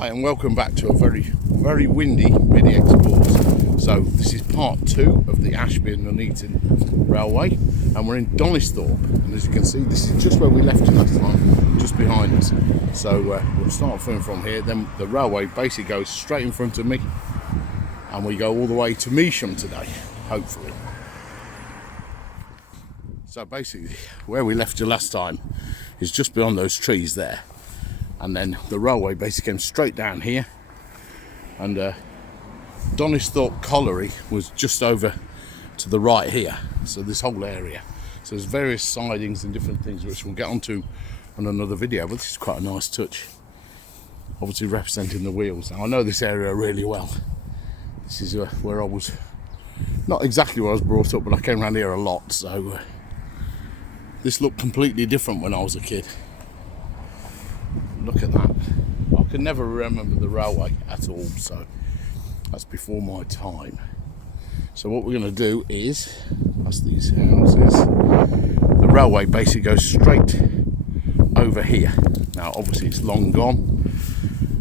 Hi and welcome back to a very windy Middy Explores. So this is part 2 of the Ashby and Nuneaton railway and we're in Donisthorpe, and as you can see this is just where we left it last time, just behind us. So we'll start from here, then the railway basically goes straight in front of me and we go all the way to Measham today, hopefully. So basically where we left you last time is just beyond those trees there. And then the railway basically came straight down here, and Donisthorpe colliery was just over to the right here. So this whole area. So there's various sidings and different things which we'll get onto on another video, but this is quite a nice touch. Obviously representing the wheels. Now I know this area really well. This is where I was, not exactly where I was brought up, but I came around here a lot. So this looked completely different when I was a kid. Look at that. I can never remember the railway at all, so that's before my time. So what we're going to do is, past these houses, the railway basically goes straight over here. Now obviously it's long gone,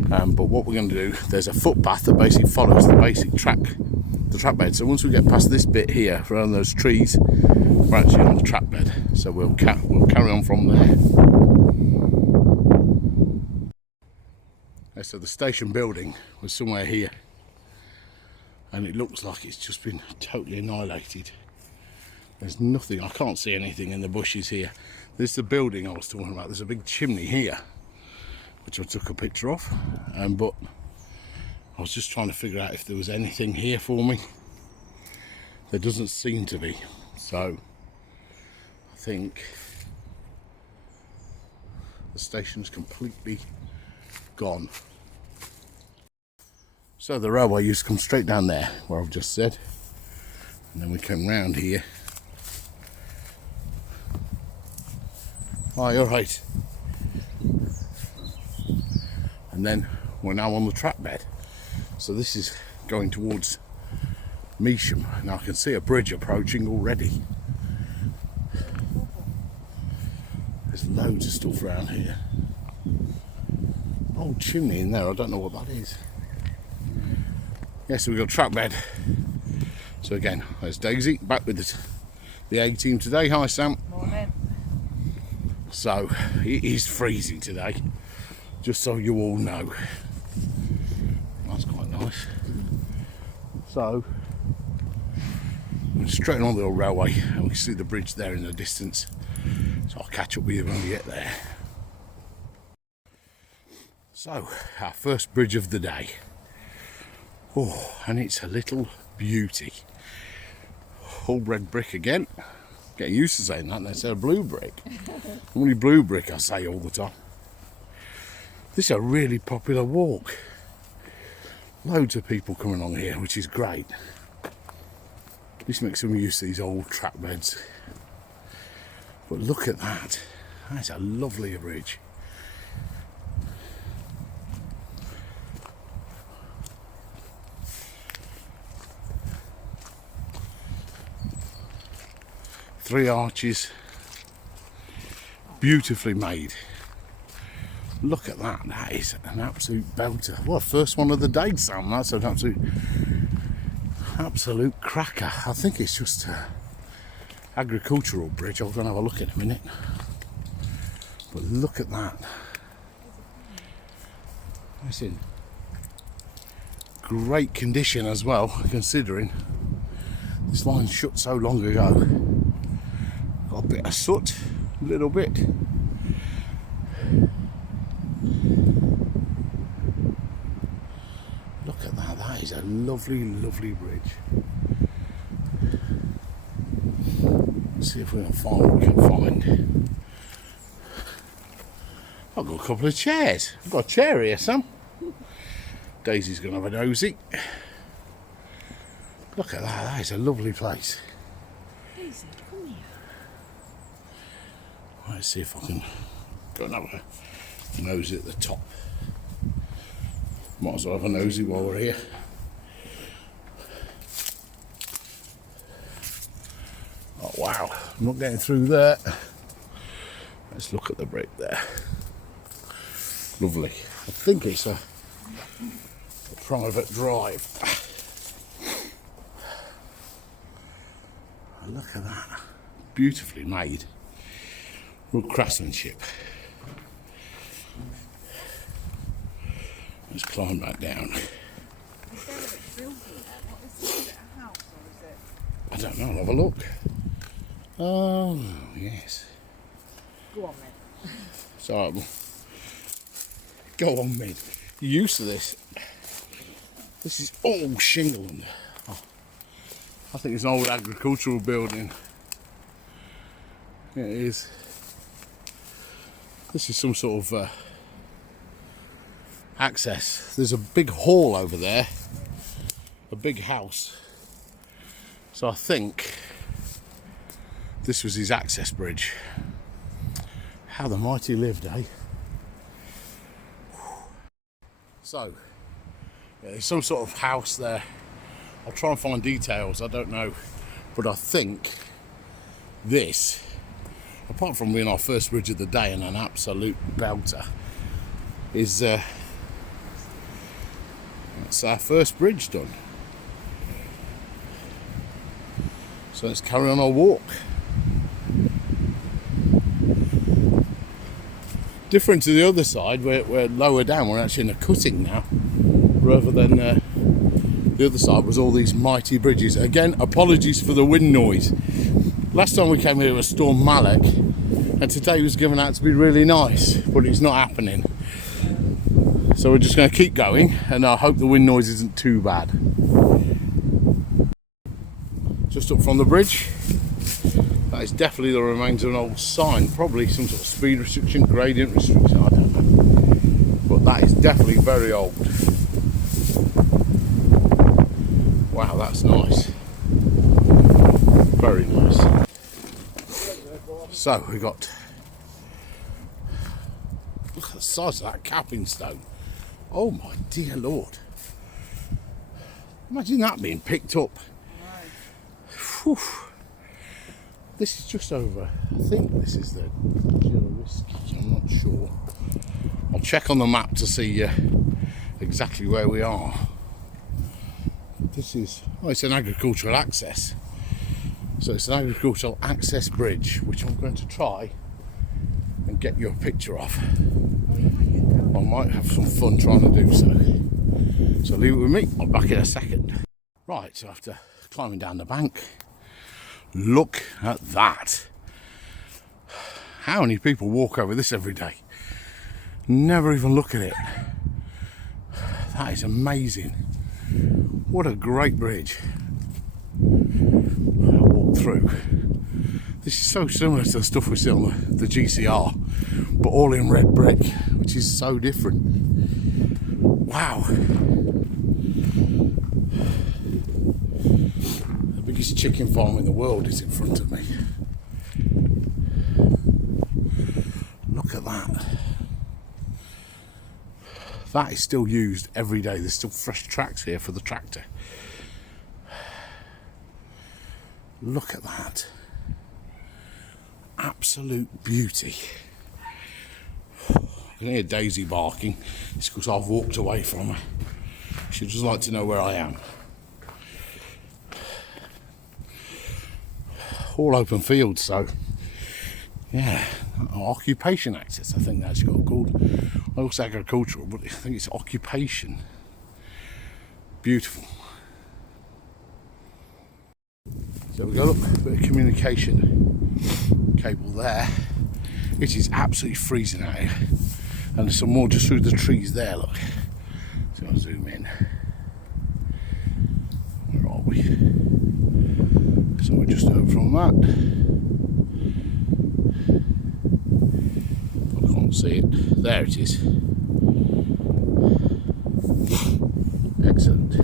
but what we're going to do, there's a footpath that basically follows the basic track bed. So once we get past this bit here, around those trees, we're actually on the track bed. So we'll carry on from there. So the station building was somewhere here, and it looks like it's just been totally annihilated. There's nothing, I can't see anything in the bushes here. There's the building I was talking about. There's a big chimney here, which I took a picture of, but I was just trying to figure out if there was anything here for me. There doesn't seem to be, so I think the station's completely gone. So the railway used to come straight down there where I've just said, and then we came round here. Oh, you're right. And then we're now on the track bed. So this is going towards Measham. Now I can see a bridge approaching already. There's loads of stuff around here. Old chimney in there, I don't know what that is. Yeah, so we've got a track bed. So again, there's Daisy, back with the A team today. Hi Sam. Morning. So, it is freezing today, just so you all know. That's quite nice. So, we're straight on the old railway and we can see the bridge there in the distance. So I'll catch up with you when we get there. So, our first bridge of the day. Oh, and it's a little beauty. All red brick again. Getting used to saying that instead of blue brick. Only blue brick I say all the time. This is a really popular walk. Loads of people coming along here, which is great. This makes them use these old track beds. But look at that. That's a lovely bridge. Three arches, beautifully made. Look at that, that is an absolute belter. Well, first one of the day, Sam, that's an absolute cracker. I think it's just an agricultural bridge. I'll go and have a look in a minute. But look at that. It's in great condition as well, considering this line shut so long ago. Got a bit of soot, a little bit. Look at that, that is a lovely, lovely bridge. Let's see if we can find what we can find. I've got a couple of chairs. I've got a chair here, Sam. Daisy's going to have a nosy. Look at that, that is a lovely place. Daisy, come here. Let's see if I can go and have a nosy at the top. Might as well have a nosy while we're here. Oh wow, I'm not getting through there. Let's look at the brick there. Lovely. I think it's a a private drive. Look at that. Beautifully made. Real craftsmanship. Let's climb back down. Is there a building there? What is this? Is it a house or is it? I don't know, I'll have a look. Oh, yes. Go on then. So, go on, Mid. You're used to this. This is all shingle. Oh, I think it's an old agricultural building. Yeah, it is. This is some sort of access. There's a big hall over there, a big house. So I think this was his access bridge. How the mighty lived, eh? So, yeah, there's some sort of house there. I'll try and find details, I don't know. But I think this, apart from being our first bridge of the day and an absolute belter, is that's our first bridge done. So let's carry on our walk. Different to the other side, we're lower down, we're actually in a cutting now, rather than the other side was all these mighty bridges. Again, apologies for the wind noise. Last time we came here was Storm Malek, and today was given out to be really nice, but it's not happening. So we're just going to keep going, and I hope the wind noise isn't too bad. Just up from the bridge, that is definitely the remains of an old sign, probably some sort of speed restriction, gradient restriction, I don't know. But that is definitely very old. Wow, that's nice. Very nice. So we got, look at the size of that capping stone. Oh my dear Lord. Imagine that being picked up. Whew. This is just over, I think this is the Risky, I'm not sure. I'll check on the map to see exactly where we are. This is, oh, it's an agricultural access. So it's an agricultural access bridge, which I'm going to try and get you a picture of. I might have some fun trying to do so. So leave it with me, I'll be back in a second. Right, so after climbing down the bank, look at that. How many people walk over this every day? Never even look at it. That is amazing. What a great bridge. I'll walk through. This is so similar to the stuff we see on the GCR, but all in red brick, which is so different. Wow. The biggest chicken farm in the world is in front of me. Look at that. That is still used every day. There's still fresh tracks here for the tractor. Look at that. Absolute beauty. I can hear Daisy barking. It's because I've walked away from her. She'd just like to know where I am. All open fields, so yeah, occupation access, I think that's got called. I also agricultural, but I think it's occupation. Beautiful. So we got up a bit of communication cable there. It is absolutely freezing out here, and there's some more just through the trees there. Look, so I'll zoom in. Where are we? So we're just over from that. I can't see it. There it is. Excellent.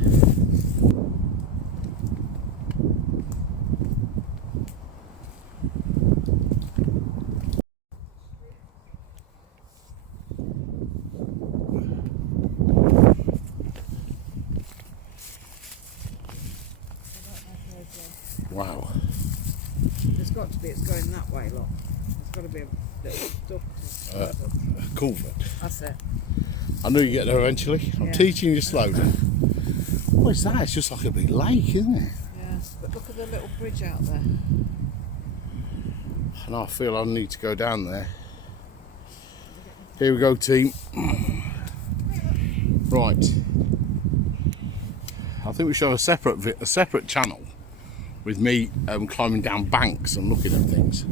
Wow. There's got to be, it's going that way, look. There's got to be a little duct. Culvert. That's it. I knew you'd get there eventually. I'm teaching you slowly. What is that? It's just like a big lake, isn't it? Yeah, but look at the little bridge out there. And I feel I need to go down there. Here we go, team. Right. I think we should have a separate channel with me climbing down banks and looking at things.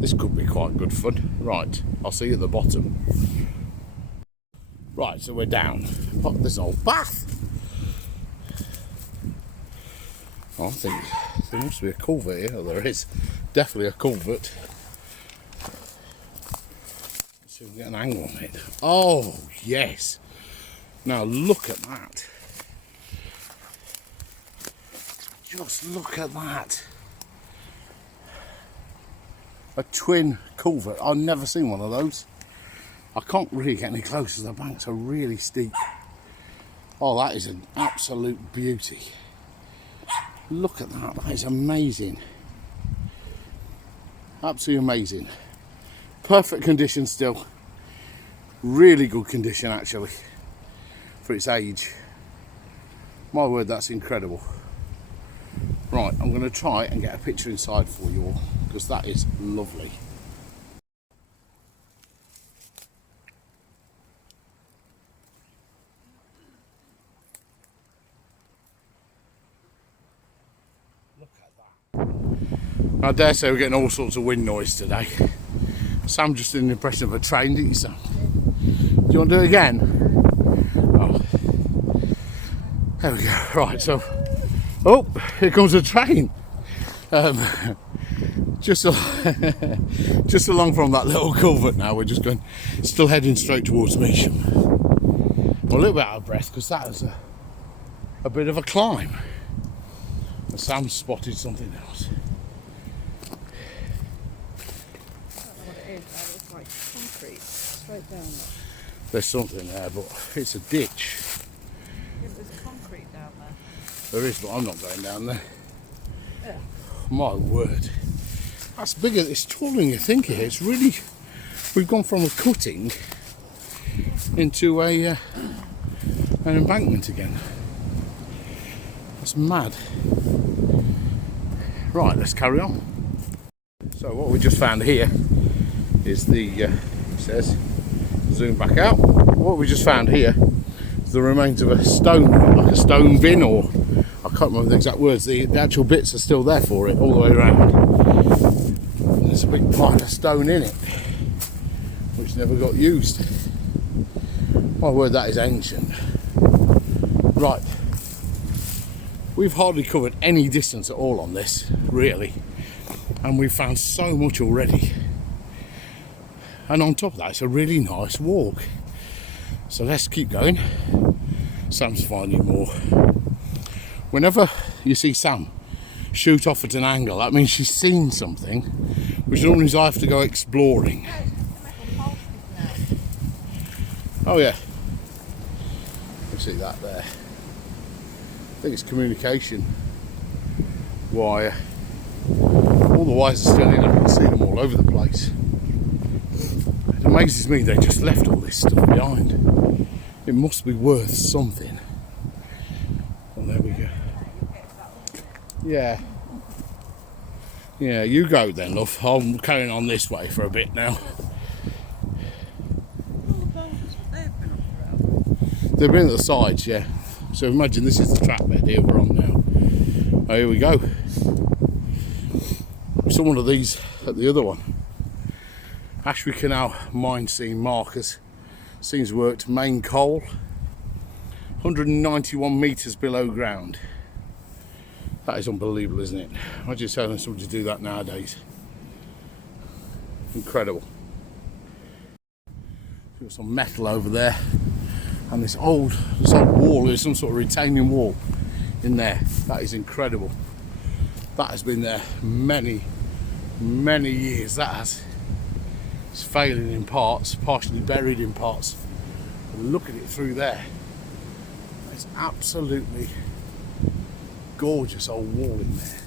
This could be quite good fun. Right, I'll see you at the bottom. Right, so we're down. Oh, there's an old bath. I think there must be a culvert here. Oh, there is. Definitely a culvert. Let's see if we can get an angle on it. Oh, yes. Now look at that. Just look at that. A twin culvert. I've never seen one of those. I can't really get any closer. The banks are really steep. Oh, that is an absolute beauty. Look at that. That is amazing. Absolutely amazing. Perfect condition still. Really good condition actually for its age. My word, that's incredible. Right, I'm going to try and get a picture inside for you all because that is lovely. Look at that. I dare say we're getting all sorts of wind noise today. Sam just did an impression of a train, didn't you, Sam? Do you want to do it again? Oh. There we go. Right, so... Oh, here comes a train. Just along from that little culvert now. We're just going, still heading straight towards Measham. We're a little bit out of breath because that was a bit of a climb. And Sam spotted something else. I don't know what it is. That looks like concrete straight down there. There's something there, but it's a ditch. Yeah, there's concrete down there. There is, but I'm not going down there. Yeah. My word. That's bigger, it's taller than you think it is. It's really, we've gone from a cutting into an embankment again. That's mad. Right, let's carry on. So what we just found here is the, says, zoom back out. What we just found here is the remains of a stone, like a stone bin, or I can't remember the exact words. The actual bits are still there for it all the way around. There's a big pile of stone in it, which never got used. My word, that is ancient. Right, we've hardly covered any distance at all on this, really, and we've found so much already. And on top of that, it's a really nice walk. So let's keep going. Sam's finding more. Whenever you see Sam shoot off at an angle, that means she's seen something, which normally means I have to go exploring. Oh yeah, you see that there. I think it's communication wire. All the wires are still in, I can see them all over the place. It amazes me they just left all this stuff behind. It must be worth something. Well, there we go. Yeah. Yeah, you go then, love. I'm carrying on this way for a bit now. They've been at the sides, yeah. So imagine this is the track bed here we're on now. Oh, here we go. We saw one of these at the other one. Ashby Canal mine scene markers. Scenes worked, main coal. 191 metres below ground. That is unbelievable, isn't it? Imagine telling somebody to do that nowadays. Incredible. Got some metal over there, and this old wall. There's some sort of retaining wall in there. That is incredible. That has been there many years. That has. It's failing in parts, partially buried in parts. And look at it through there. It's absolutely gorgeous old wall in there.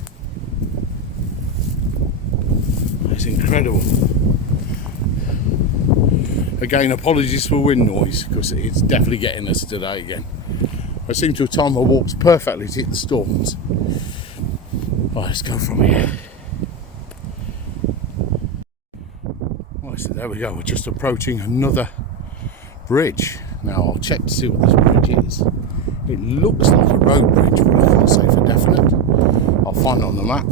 It's incredible. Again, apologies for wind noise, because it's definitely getting us today again. I seem to have timed my walks perfectly to hit the storms. Right, let's go from here. Right, so there we go. We're just approaching another bridge. Now I'll check to see what this bridge is. It looks like a road bridge, but I can't say for definite. I'll find it on the map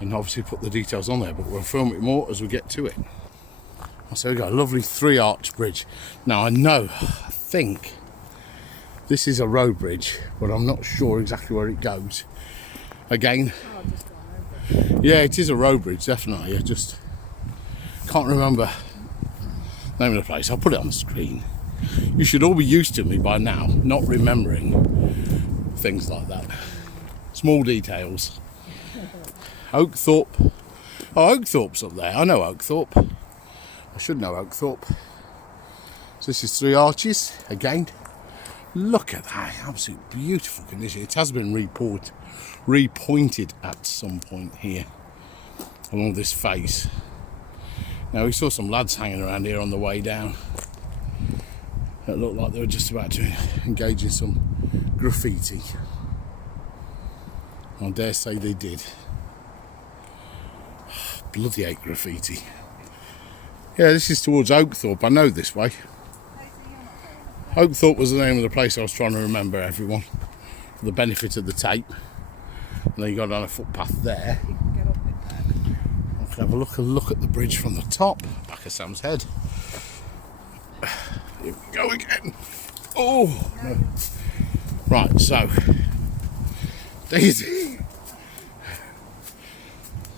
and obviously put the details on there, but we'll film it more as we get to it. So we've got a lovely 3-arch bridge. Now I think this is a road bridge, but I'm not sure exactly where it goes. Again, yeah, it is a road bridge, definitely. I just can't remember the name of the place. I'll put it on the screen. You should all be used to me by now, not remembering things like that. Small details. Oakthorpe. Oh, Oakthorpe's up there. I know Oakthorpe. I should know Oakthorpe. So this is 3 arches again. Look at that, absolute beautiful condition. It has been repointed at some point here along this face. Now we saw some lads hanging around here on the way down. It looked like they were just about to engage in some graffiti. I dare say they did. Bloody hate graffiti. Yeah, this is towards Oakthorpe. I know this way. Oakthorpe was the name of the place I was trying to remember, everyone, for the benefit of the tape. And then you got on a footpath there. I can have a look at the bridge from the top, back of Sam's head. Here we go again. Oh, no. Right, so Daisy.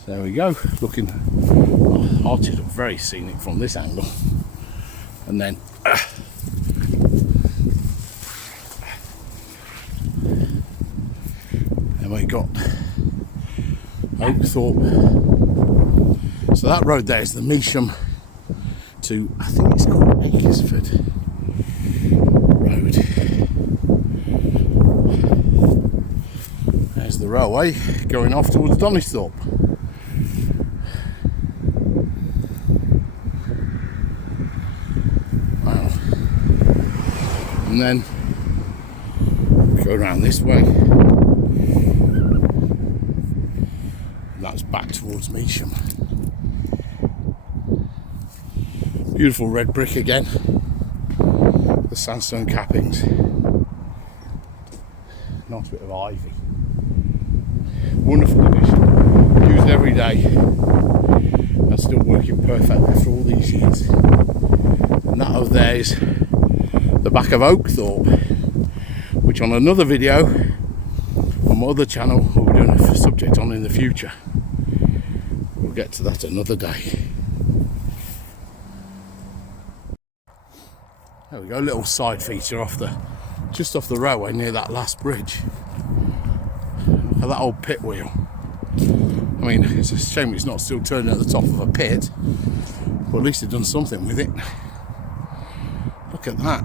There we go. Looking, arches are very scenic from this angle, and then. And we got Oakthorpe. So that road there is the Measham to, I think it's called Akersford Road. There's the railway going off towards Donisthorpe. Wow. And then go around this way. That's back towards Measham. Beautiful red brick again. The sandstone cappings. Nice bit of ivy. Wonderful condition. Used every day. And still working perfectly after all these years. And that over there is the back of Oakthorpe, which on another video on my other channel we'll be doing a subject on in the future. We'll get to that another day. There we go, a little side feature just off the railway near that last bridge. Look at that old pit wheel. I mean, it's a shame it's not still turning at the top of a pit, but at least they've done something with it. Look at that.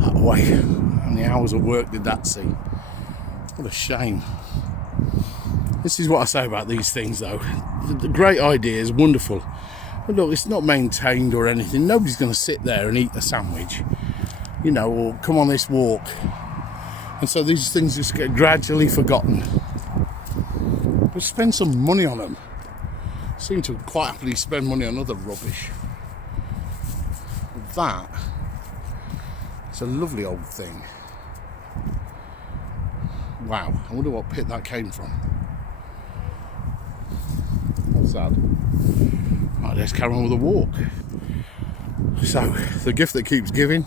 That way. How many hours of work did that see? What a shame. This is what I say about these things though. The great idea is wonderful. But look, it's not maintained or anything. Nobody's going to sit there and eat a sandwich, you know, or come on this walk. And so these things just get gradually forgotten. But spend some money on them. Seem to quite happily spend money on other rubbish. That is a lovely old thing. Wow, I wonder what pit that came from. That's sad. Right, let's carry on with the walk. So, the gift that keeps giving,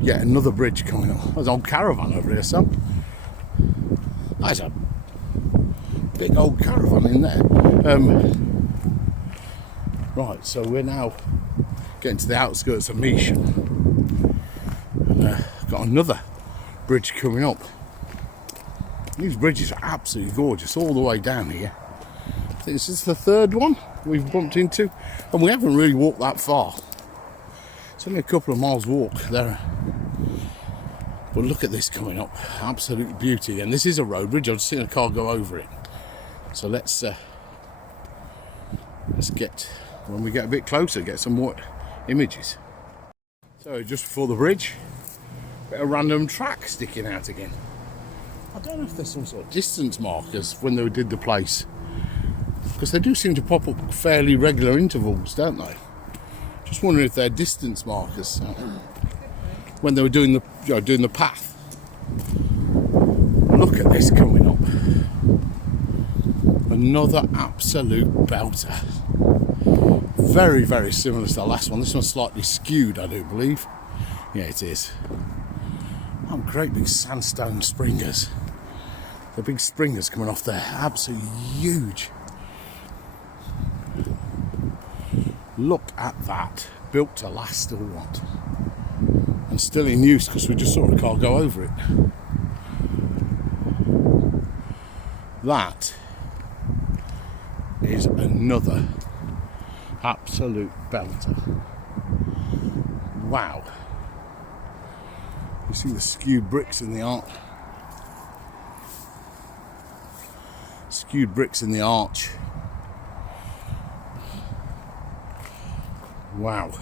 yet another bridge coming up. There's an old caravan over here, son. That's a big old caravan in there. Right, so we're now getting to the outskirts of Measham. Got another bridge coming up. These bridges are absolutely gorgeous all the way down here. I think this is the third one we've bumped into, and we haven't really walked that far. It's only a couple of miles walk there. But look at this coming up, absolute beauty. And this is a road bridge. I've seen a car go over it. So let's get when we get a bit closer, get some more images. So just before the bridge, bit of random track sticking out again. I don't know if there's some sort of distance markers when they did the place, because they do seem to pop up fairly regular intervals, don't they? Just wondering if they're distance markers when they were doing the path. Look at this coming up. Another absolute belter. Very, very similar to the last one. This one's slightly skewed, I do believe. Yeah, it is. Oh, great big sandstone springers. The big springers coming off there, absolutely huge. Look at that. Built to last or what? And still in use because we just saw a car go over it. That is another absolute belter. Wow. You see the skewed bricks in the arch. Skewed bricks in the arch. Wow.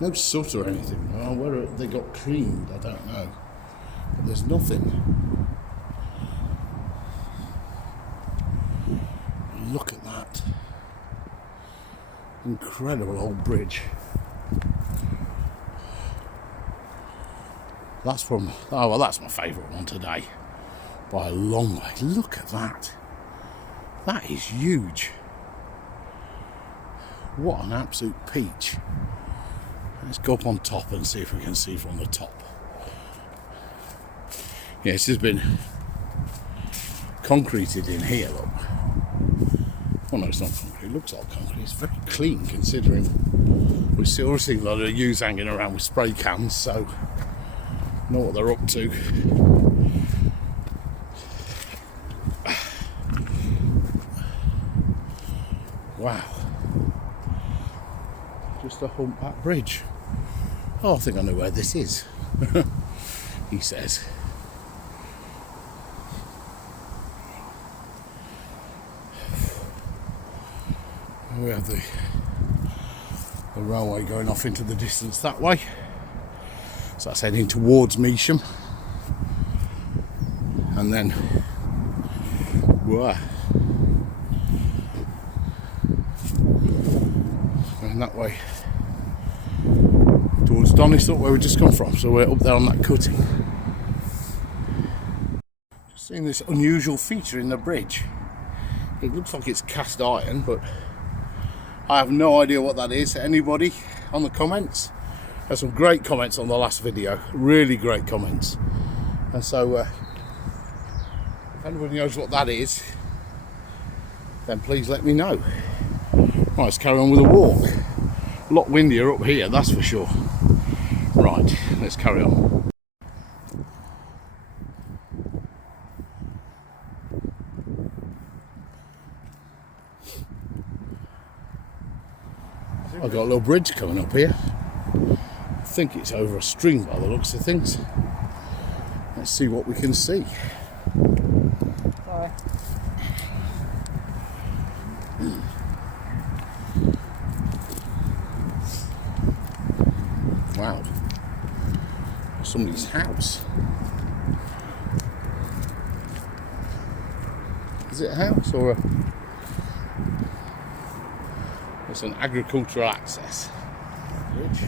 No soot or anything. Well, whether they got cleaned, I don't know. But there's nothing. Look at that. Incredible old bridge. That's from, oh well, that's my favourite one today. By a long way. Look at that. That is huge. What an absolute peach. Let's go up on top and see if we can see from the top. Yeah, this has been concreted in here, look. Well, no, it's not concrete. It looks like concrete. It's very clean considering we still see a lot of ewes hanging around with spray cans, so know what they're up to. Wow. Just a Humpback Bridge. Oh, I think I know where this is. He says. We have the railway going off into the distance that way. So that's heading towards Measham. And then going that way towards Donisthorpe, where we just come from. So we're up there on that cutting. Just seeing this unusual feature in the bridge. It looks like it's cast iron, but I have no idea what that is. Anybody on the comments? There's some great comments on the last video, really great comments. And so if anybody knows what that is, then please let me know. Right, let's carry on with the walk. A lot windier up here, that's for sure. Right, let's carry on. I've got a little bridge coming up here. I think it's over a stream by the looks of things. Let's see what we can see. Sorry. Wow. Somebody's house. Is it a house or a... It's an agricultural access bridge.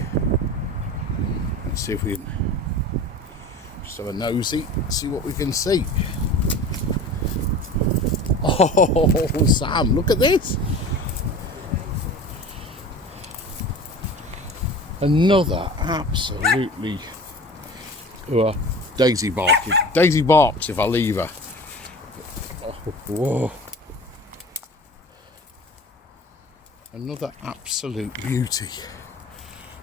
Let's see if we can just have a nosy, see what we can see. Oh, Sam, look at this. Another absolutely Daisy barking. Daisy barks if I leave her. Oh, whoa. Another absolute beauty.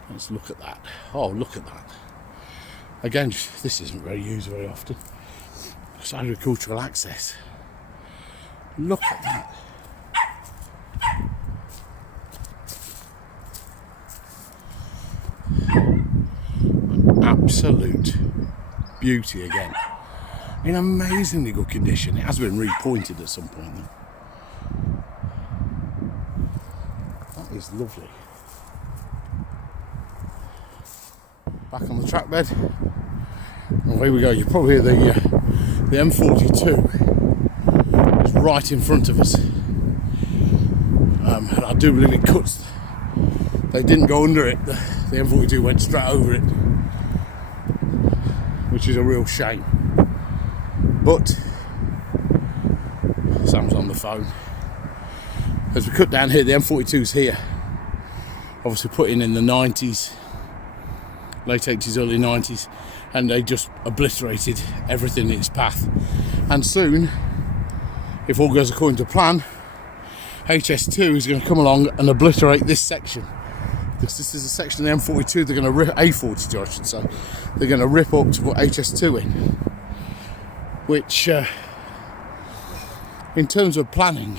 Let's look at that. Oh, look at that. Again, this isn't very used very often. It's agricultural access. Look at that. An absolute beauty again. In amazingly good condition. It has been repointed at some point though. is lovely. Back on the track bed. Away we go. You probably hear the M42 is right in front of us. And I do believe it cuts. They didn't go under it. The M42 went straight over it, which is a real shame. But Sam's on the phone. As we cut down here, the M42's here. Obviously put in the 90s, late 80s, early 90s, and they just obliterated everything in its path. And soon, if all goes according to plan, HS2 is going to come along and obliterate this section. Because this is a section of the M42 they're going to rip, A42 I should say, they're going to rip up to put HS2 in. Which, in terms of planning,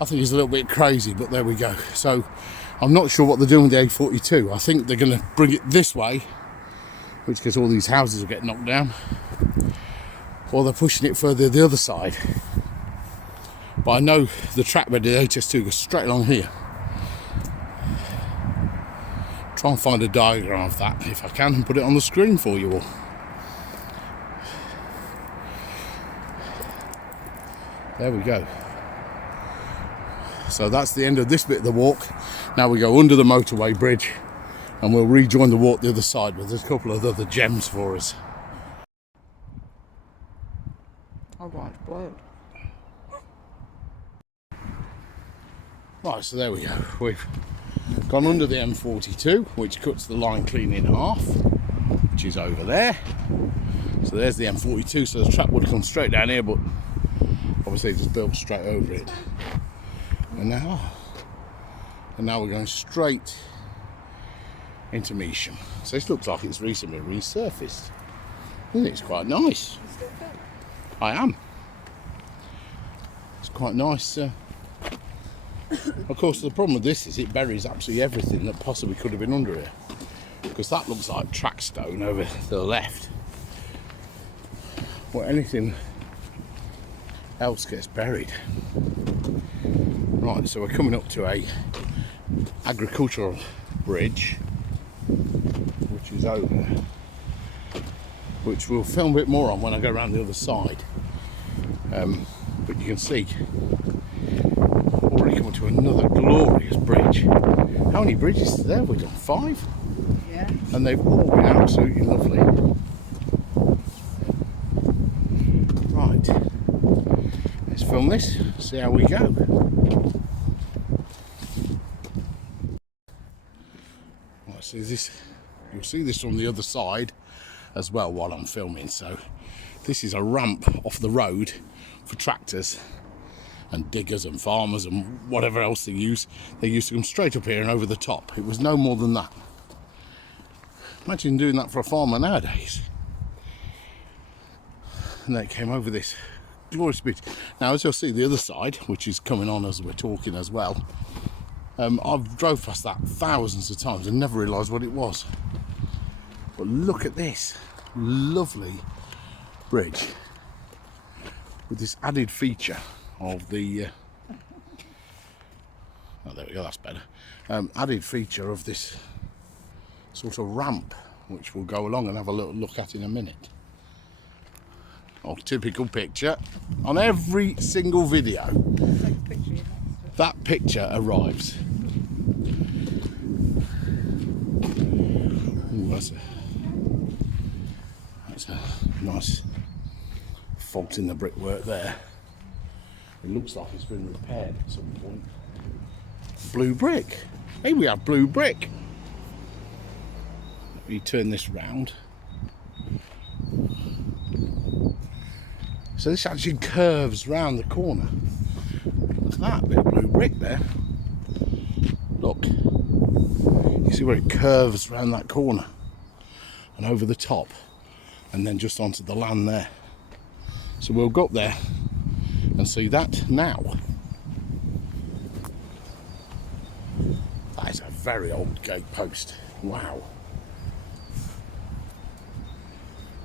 I think is a little bit crazy, but there we go. So, I'm not sure what they're doing with the A42. I think they're going to bring it this way, which because all these houses will get knocked down, or they're pushing it further the other side. But I know the track bed of the HS2 goes straight along here. Try and find a diagram of that if I can and put it on the screen for you all. There we go. So that's the end of this bit of the walk. Now we go under the Motorway Bridge and we'll rejoin the walk the other side, but there's a couple of other gems for us. Oh, right, it's blurred. Right, so there we go. We've gone under the M42, which cuts the line clean in half, which is over there. So there's the M42, so the track would come straight down here, but obviously it's just built straight over it. And now we're going straight into Measham. So this looks like it's recently resurfaced. I think it's quite nice. I am. It's quite nice. Of course, the problem with this is it buries absolutely everything that possibly could have been under here. Because that looks like track stone over to the left. Well, anything else gets buried. Right, so we're coming up to a agricultural bridge, which is over, which we'll film a bit more on when I go around the other side. But you can see already coming to another glorious bridge. How many bridges is there? We've done 5? Yeah. And they've all been absolutely lovely. Right, let's film this, see how we go. Right, so this, you'll see this from the other side as well while I'm filming. So this is a ramp off the road for tractors and diggers and farmers and whatever else they use. They used to come straight up here and over the top. It was no more than that. Imagine doing that for a farmer nowadays. And then it came over this glorious bridge. Now, as you'll see the other side, which is coming on as we're talking as well, I've drove past that thousands of times and never realised what it was. But look at this lovely bridge with this added feature of the oh, there we go, that's better. Added feature of this sort of ramp, which we'll go along and have a little look at in a minute. Oh, typical picture on every single video. That picture arrives. Ooh, that's a nice fault in the brickwork there. It looks like it's been repaired at some point. Blue brick. Hey, we have blue brick. Let me turn this round. So this actually curves round the corner. Look at that bit of blue brick there. Look. You see where it curves round that corner and over the top and then just onto the land there. So we'll go up there and see that now. That is a very old gate post. Wow.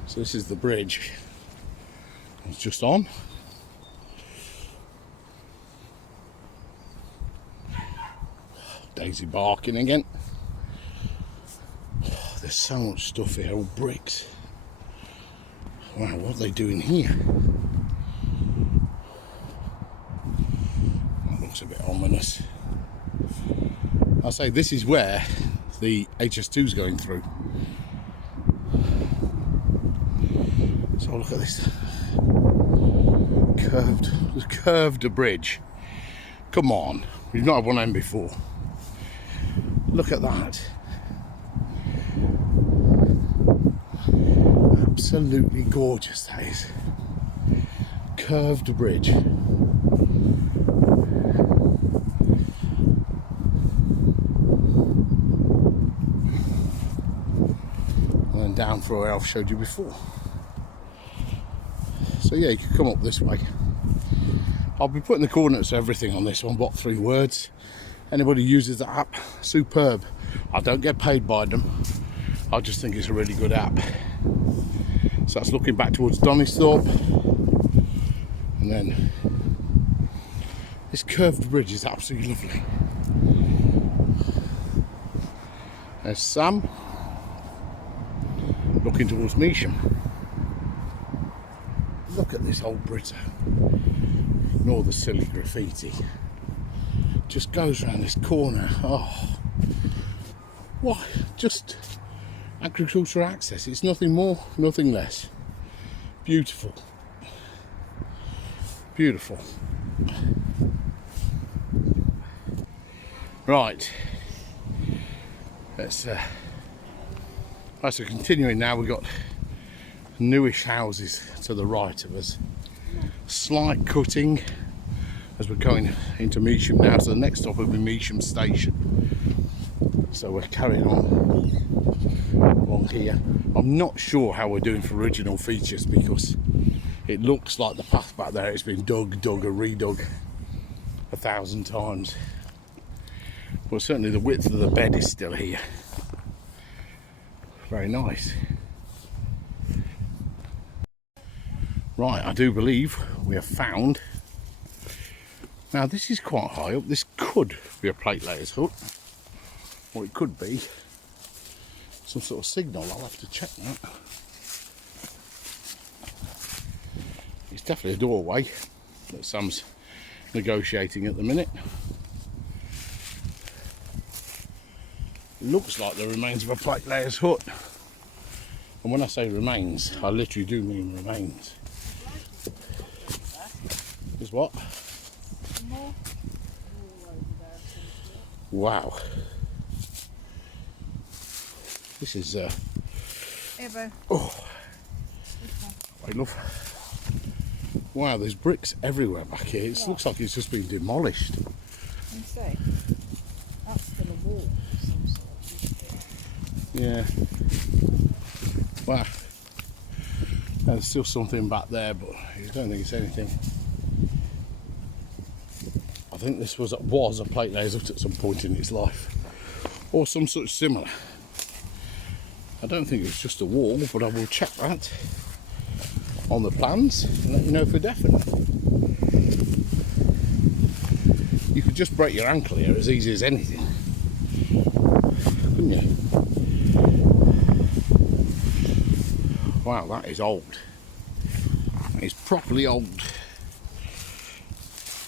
So this is the bridge. It's just on. Daisy barking again. There's so much stuff here, all bricks. Wow, what are they doing here? That looks a bit ominous. I say this is where the HS2 is going through. So look at this curved bridge. Come on, we've not had one of them before. Look at that. Absolutely gorgeous, that is. Curved bridge. And then down through where I've showed you before. So yeah, you can come up this way. I'll be putting the coordinates of everything on this one, what 3 words. Anybody who uses the app, superb. I don't get paid by them. I just think it's a really good app. So that's looking back towards Donisthorpe. And then this curved bridge is absolutely lovely. There's Sam looking towards Measham. Look at this old bridge. Ignore the silly graffiti. Just goes around this corner. Oh, what? Just agricultural access. It's nothing more, nothing less. Beautiful. Beautiful. Right. Let's so continuing now, we've got newish houses to the right of us. Slight cutting as we're going into Measham now, so the next stop will be Measham Station. So we're carrying on along here. I'm not sure how we're doing for original features because it looks like the path back there, it's been dug and redug 1,000 times. But certainly the width of the bed is still here. Very nice. Right, I do believe we have found. Now this is quite high up. This could be a plate layer's hut, or it could be some sort of signal. I'll have to check that. It's definitely a doorway that Sam's negotiating at the minute. It looks like the remains of a plate layer's hut. And when I say remains, I literally do mean remains. Is what? Wow. This is oh, I love. Wow, there's bricks everywhere back here. It looks like it's just been demolished. You say that's still a wall. Yeah. Wow. There's still something back there, but I don't think it's anything. I think this was a plate layer's hut at some point in its life, or some such similar. I don't think it's just a wall, but I will check that on the plans and let you know for definite. You could just break your ankle here as easy as anything, couldn't you? Wow, that is old. That is properly old.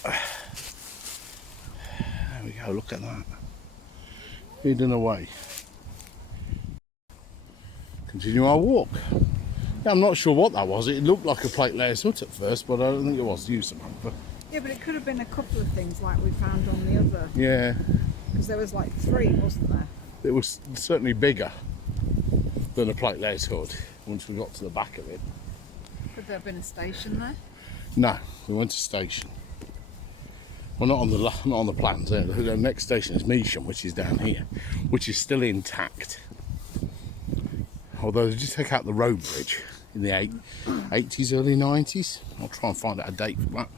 There we go, look at that. Hidden away. Continue our walk. Yeah, I'm not sure what that was. It looked like a plate layer's hut at first, but I don't think it was. Use them. Yeah, but it could have been a couple of things like we found on the other. Yeah. Because there was like 3, wasn't there? It was certainly bigger than a plate layer's hut once we got to the back of it. Could there have been a station there? No, we went to station. Well, not on the plans. The next station is Measham, which is down here, which is still intact. Although they just take out the road bridge in the 80s, early 90s. I'll try and find out a date for that.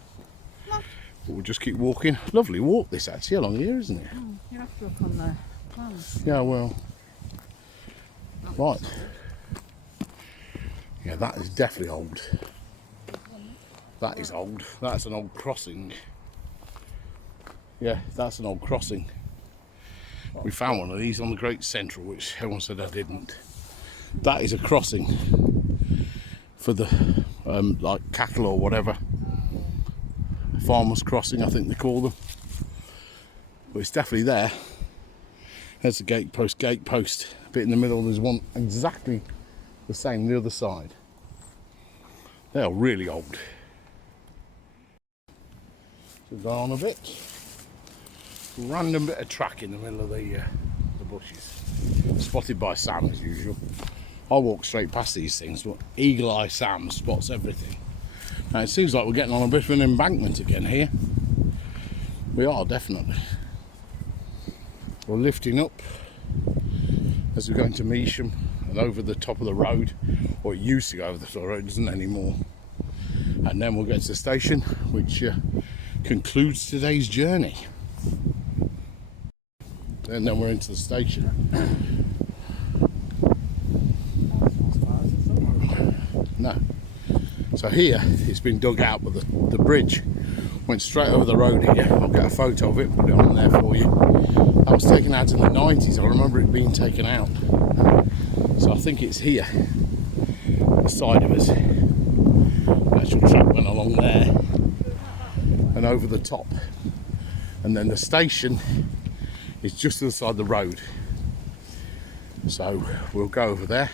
But we'll just keep walking. Lovely walk this actually along here, isn't it? Oh, you'll have to look on the plans. Yeah, well. Right. Yeah, that is definitely old. That is old. That's an old crossing. Yeah, that's an old crossing. We found one of these on the Great Central, which everyone said I didn't. That is a crossing for the like cattle or whatever. Farmers crossing, I think they call them. But it's definitely there. There's a gate post, a bit in the middle. There's one exactly the same the other side. They are really old. So go on a bit. Random bit of track in the middle of the bushes. Spotted by Sam as usual. I walk straight past these things, but Eagle Eye Sam spots everything. Now it seems like we're getting on a bit of an embankment again here. We are definitely. We're lifting up as we're going to Measham and over the top of the road, or it used to go over the top of the road, doesn't anymore. And then we'll get to the station, which concludes today's journey. And then we're into the station. No. So here it's been dug out, but the bridge went straight over the road here. I'll get a photo of it and put it on there for you. That was taken out in the 90s. I remember it being taken out. So I think it's here, the side of us. The actual track went along there and over the top. And then the station is just to the side of the road. So we'll go over there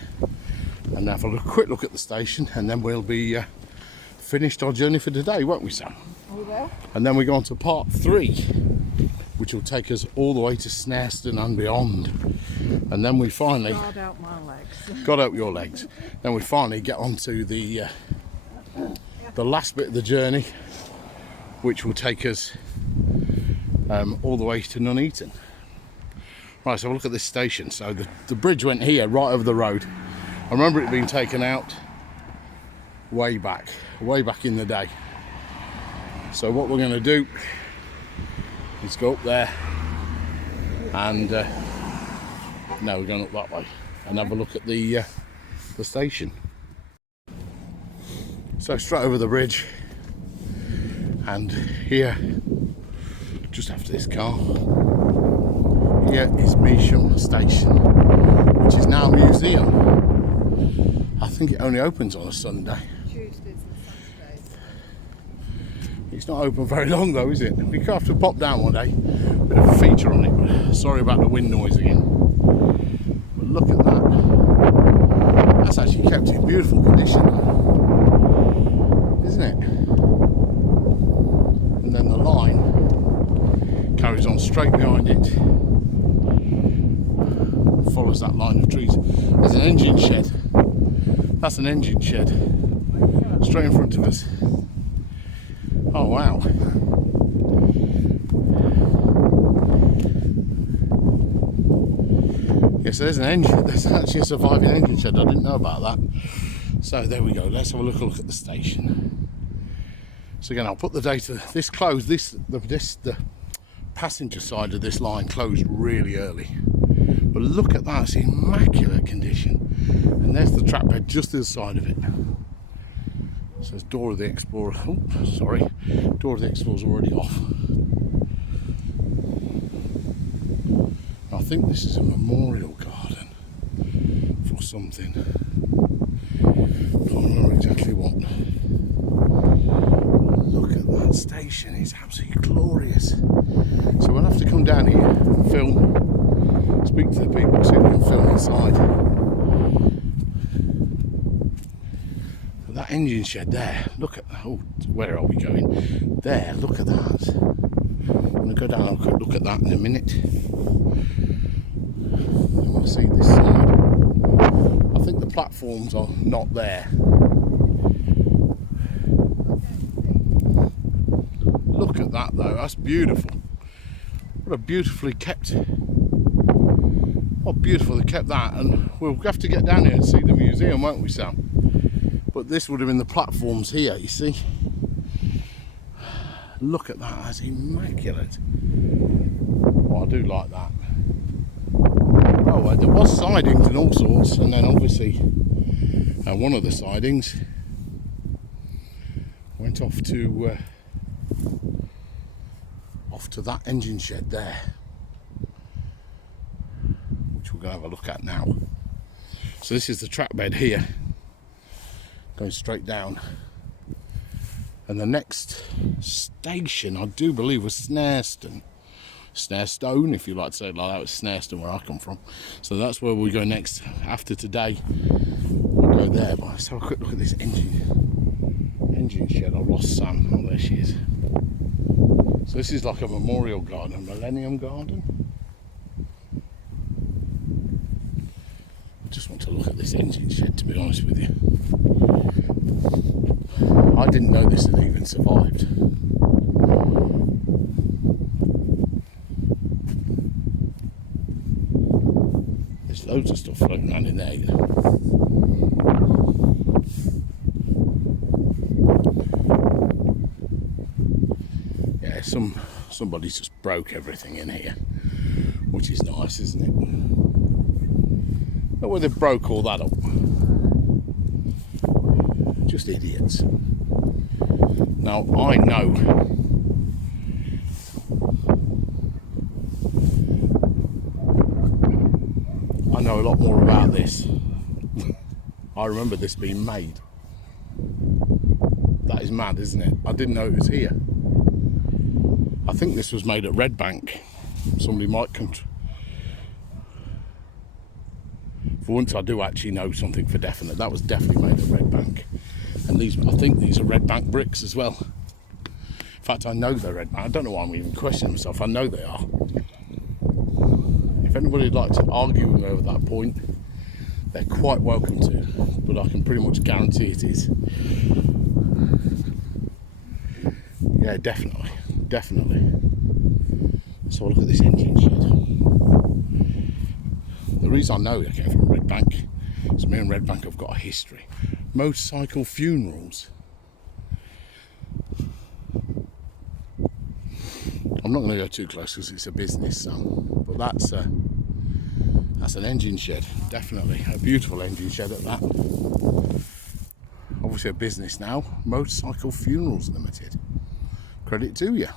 and have a quick look at the station, and then we'll be finished our journey for today, won't we, Sam? Are we there? And then we go on to part 3, which will take us all the way to Snareston and beyond. And then we finally... Guard out my legs. Got out your legs. Then we finally get on to the last bit of the journey, which will take us all the way to Nuneaton. Right, so look at this station. So the bridge went here, right over the road. I remember it being taken out way back in the day. So what we're going to do is go up there and no, we're going up that way and have a look at the station. So straight over the bridge, and here, just after this car, here is Measham Station, which is now a museum. I think it only opens on a Sunday. Tuesdays and Saturdays. It's not open very long though, is it? We could have to pop down one day, bit of a feature on it. Sorry about the wind noise again. But look at that. That's actually kept in beautiful condition, isn't it? And then the line carries on straight behind it. Follows that line of trees. There's an engine shed. That's an engine shed straight in front of us. Oh wow. Yes, there's an engine. There's actually a surviving engine shed. I didn't know about that. So there we go. Let's have a look at the station. So again, I'll put the data. This closed. The passenger side of this line closed really early. But look at that, it's in immaculate condition. And there's the track bed just to the side of it. It says Door of the Explorer. Oh, sorry. Door of the Explorer's already off. I think this is a memorial garden for something. Can't remember exactly what. Look at that station, it's absolutely glorious. So we'll have to come down here and film, speak to the people, see if we can film inside. But that engine shed there, look at, oh, where are we going? There, look at that. I'm going to go down and have a quick look at that in a minute. I want to see this side. I think the platforms are not there. Look at that though, that's beautiful. What a beautifully kept, what beautiful they kept that. And we'll have to get down here and see the museum, won't we, Sam? But this would have been the platforms here, you see. Look at that, that's immaculate. Oh, I do like that. Oh, there was sidings and all sorts, and then obviously one of the sidings went off to that engine shed there. we're going to have a look at now. So this is the track bed here, going straight down. And the next station, I do believe, was Snarestone, if you like to say it like that. It's Snarestone where I come from. So that's where we go next. After today, we'll go there. But let's have a quick look at this engine shed. I've lost Sam. Oh, there she is. So this is like a memorial garden, a millennium garden. I just want to look at this engine shed, to be honest with you. I didn't know this had even survived. There's loads of stuff floating around in there, you know. Yeah, somebody just broke everything in here, which is nice, isn't it? Not where they broke all that up. Just idiots. Now I know a lot more about this. I remember this being made. That is mad, isn't it? I didn't know it was here. I think this was made at Red Bank. Somebody might come to... For once I do actually know something for definite. That was definitely made at Red Bank. And these, I think these are Red Bank bricks as well. In fact, I know they're Red Bank. I don't know why I'm even questioning myself. I know they are. If anybody would like to argue with me over that point, they're quite welcome to. But I can pretty much guarantee it is. Yeah, definitely. Definitely. So look at this engine shed. The reason I know I came from Red Bank is me and Red Bank have got a history. Motorcycle funerals. I'm not going to go too close because it's a business, but that's an engine shed, definitely a beautiful engine shed at that. Obviously a business now, Motorcycle Funerals Limited. Credit to you.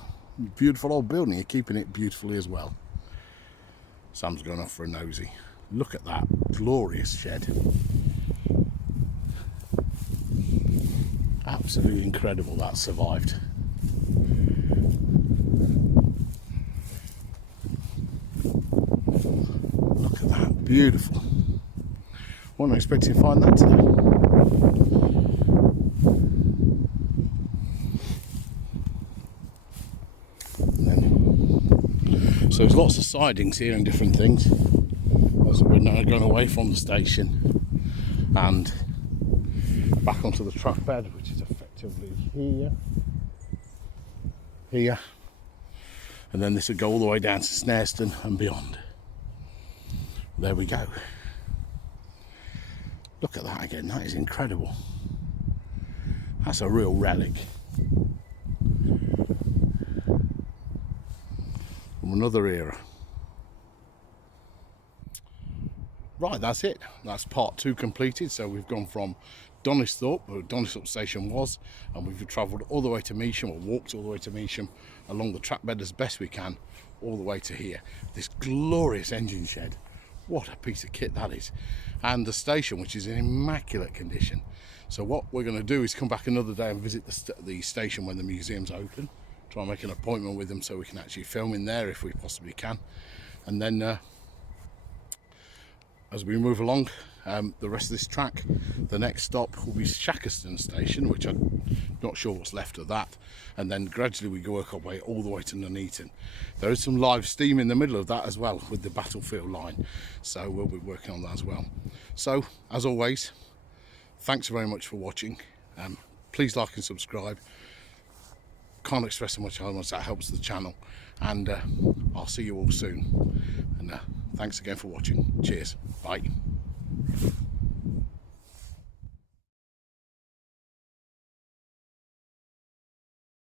Beautiful old building, you're keeping it beautifully as well. Sam's going off for a nosy. Look at that glorious shed. Absolutely incredible that survived. Look at that, beautiful. Wasn't expecting to find that today. So there's lots of sidings here and different things. As we're now going away from the station and back onto the track bed, which is effectively here, and then this will go all the way down to Snarestone and beyond. There we go. Look at that again, that is incredible. That's a real relic from another era. Right, that's it. That's part 2 completed. So we've gone from Donisthorpe, where Donisthorpe Station was, and we've travelled all the way to Measham, or walked all the way to Measham, along the track bed as best we can, all the way to here. This glorious engine shed. What a piece of kit that is. And the station, which is in immaculate condition. So what we're going to do is come back another day and visit the station when the museum's open. Try and make an appointment with them so we can actually film in there if we possibly can. And then as we move along the rest of this track, the next stop will be Shackleton Station, which I'm not sure what's left of that, and then gradually we work our way all the way to Nuneaton. There is some live steam in the middle of that as well with the battlefield line, so we'll be working on that as well. So as always, thanks very much for watching. Please like and subscribe. Can't express how much that helps the channel, and I'll see you all soon, and thanks again for watching. Cheers, bye.